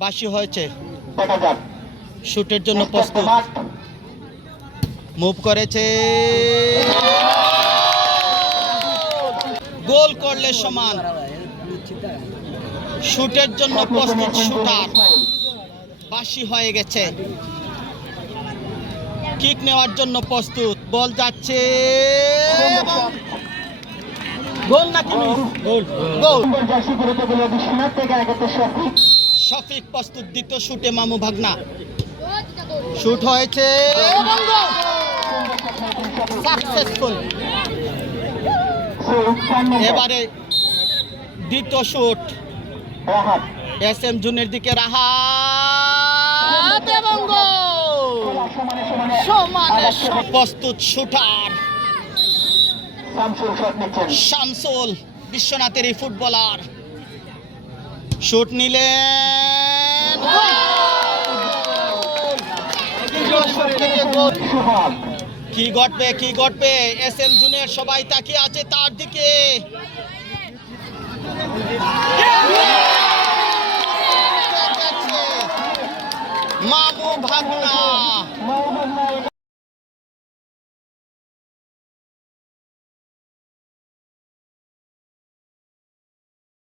বাসি হয়েছে, শুটের জন্য প্রস্তুত, মুভ করেছে, গোল করলে সমান, শুটের জন্য প্রস্তুত, শুটার বাসি হয়ে গেছে, কিক নেওয়ার জন্য প্রস্তুত, বল যাচ্ছে, গোল নাকি মিস? গোল। শফিক প্রস্তুত, দ্বিতীয় শুটে মামু ভাগনা, শুট হয়েছে, সাকসেসফুল। এবারে দ্বিতীয় শুট, এস এম জুনের দিকে রাহাত এবং গোল। সমানে প্রস্তুত শুটার শামসুল, বিশ্বনাথের এই ফুটবলার, শুট নিলেন, কি ঘটবে কি ঘটবে? এস এম জুনিয়র সবাই তাকিয়ে আছে তার দিকে, মামু ভাগনা।